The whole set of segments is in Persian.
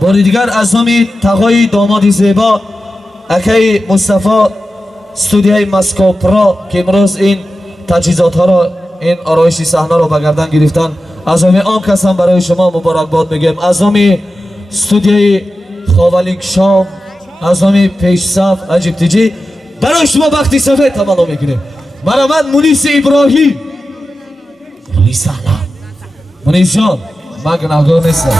باری دیگر از نام تقای دامادی زیبا اکی مصطفی استودیوی مسکو پرا که امروز این تجهیزات ها را این آرایشی صحنه را به گردن گرفتن از نام آن کس هم برای شما مبارکباد میگم. از نام استودیوی خاولینگ شام از نام پیش صف عجیب تیجی برای شما وقتی سفید تمنا میگیریم. من مونیس ابراهیم مونیس سلام مونیس جان من گناهگار نیستم.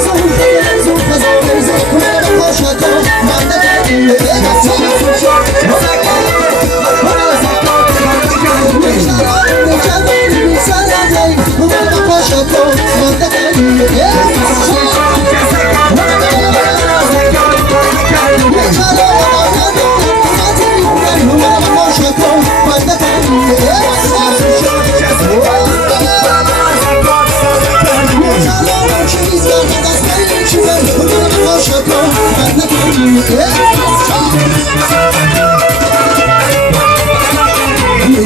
Hey,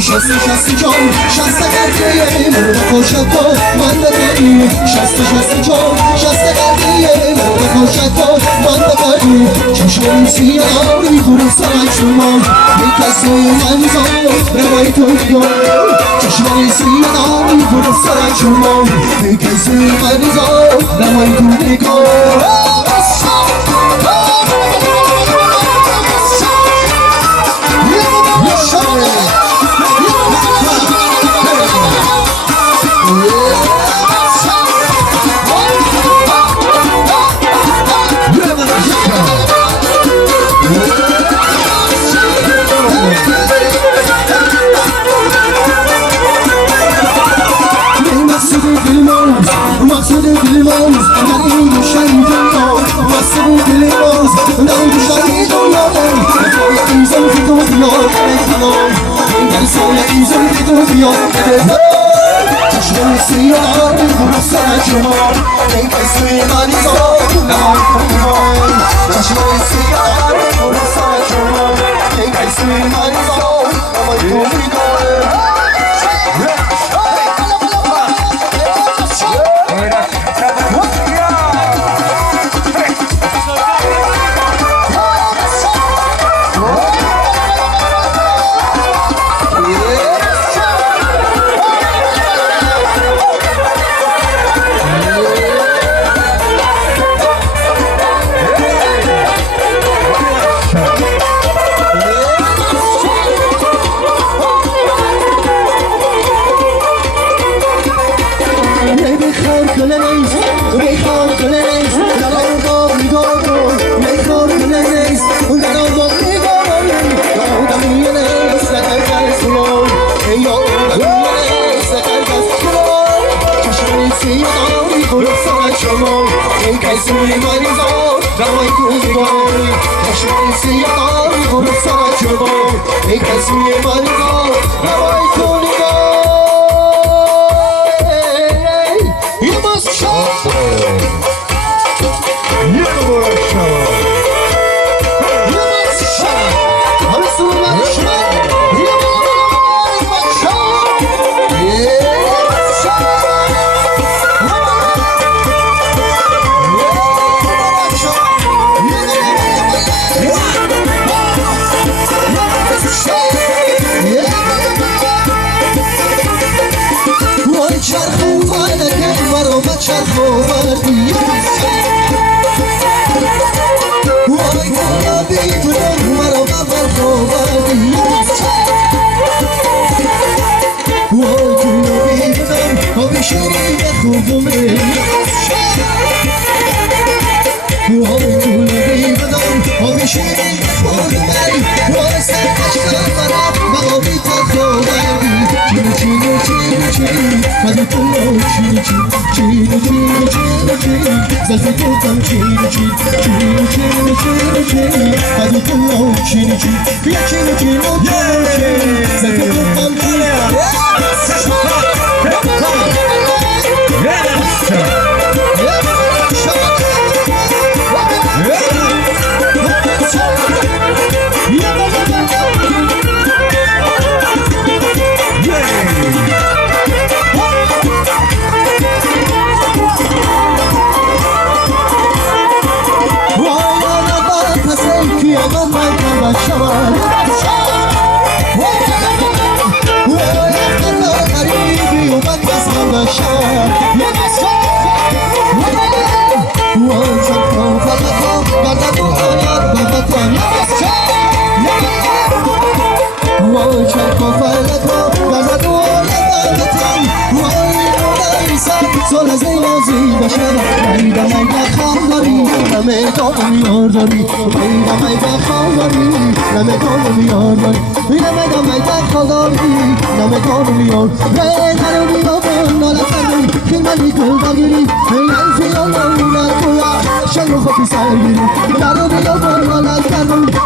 شستی جان شسته گردیه مرد خوشت تو من بگی شستی جان شسته گردیه مرد خوشت تو من بگی چشم سیاه میخوره سرک شما ای کسی من زار روی تو دیگه چشم سیاه میخوره سرک شما ای کسی من زار روی تو دیگه چشم سیاه می‌کنه سر شما ای کسی من زاد نمای چشم سیاه می‌کنه سر شما ای کسی من زاد نمای تو می‌داره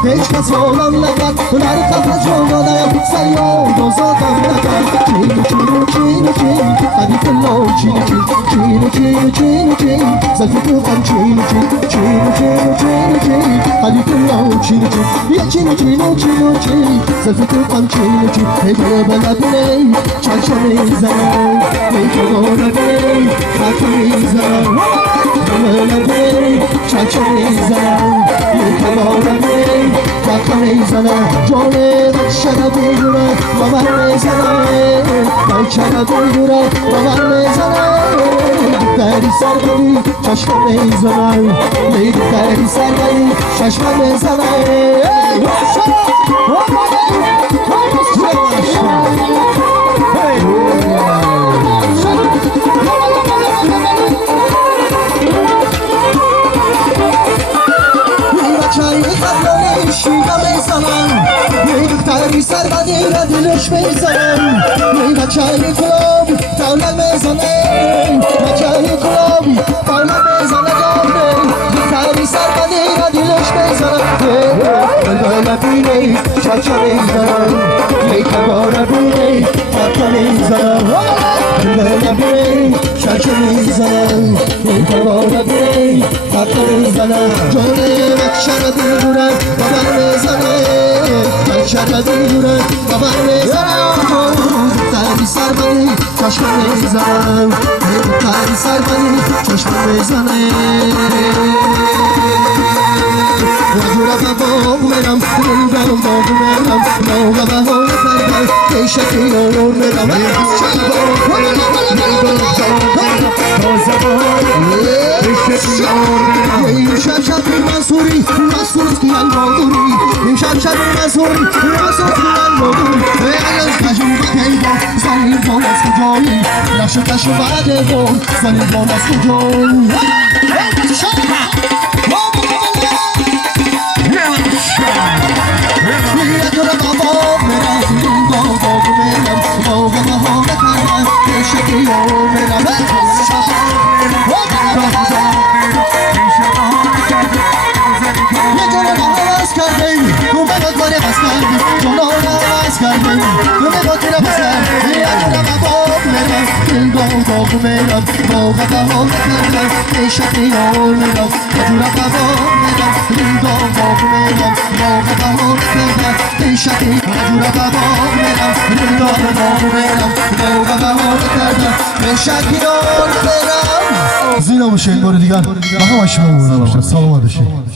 هیچ کس آدم نکرد هنر خفه جوانم سیاد آزادم نکرد چینو چینو چینو چین حدیث الله چینو چین چینو چینو چینو چین زلفی تو هم چینو چین چینو چینو چینو چین حدیث الله چینو چین یه چینو چینو چینو چین زلفی تو هم چینو چین ای گره بلدنی چشم میزنم ای گره خط میزنم بلدنی چشم میزنم ای گره خط میزنم جانه بچه بیدونه با من میزنم بچه بیدونه با من میزنم دری سر بری چشم میزنم دری سر بری چشم میزنم دختری سر بدی را دلش میزنم ای بچه کلاب دولت میزنم بچه کلاب دولت میزنه دامه دختری سر بدی را دلش میزنم دولت بینی چچه میزنم ای کبار بینی چچه میزنم دولت بینی چچه میزنم ای کبار بینی چچه میزنم جانه بچه را دل دورم با من میزنم شده دیگره و من میزنم دختری سر بری چشم میزنم دختری سر بری چشم میزنم وجوره بابا میرم دلگرم بابا میرم نوغه به های کردن کشکی نور میرم شب شب منصوری منصور کیان بادوری شب شب منصوری منصور کیان بادوری از کجون کیبا زنی بون از کجایی نشو کشو بعد بون زنی بون از کجایی میره تو را بابا میرم بابا میرم بابا بابا میرم کشکی ها میرم میرم موقع بهار میرم عشقی یار میرم جورا بهار میرم ریگا باغ میرم موقع بهار میرم عشقی جورا بهار میرم ریگا باغ میرم موقع بهار میرم عشقی یار میرم زینا باشه این بار دیگر با همه شما باشید سلامت باشید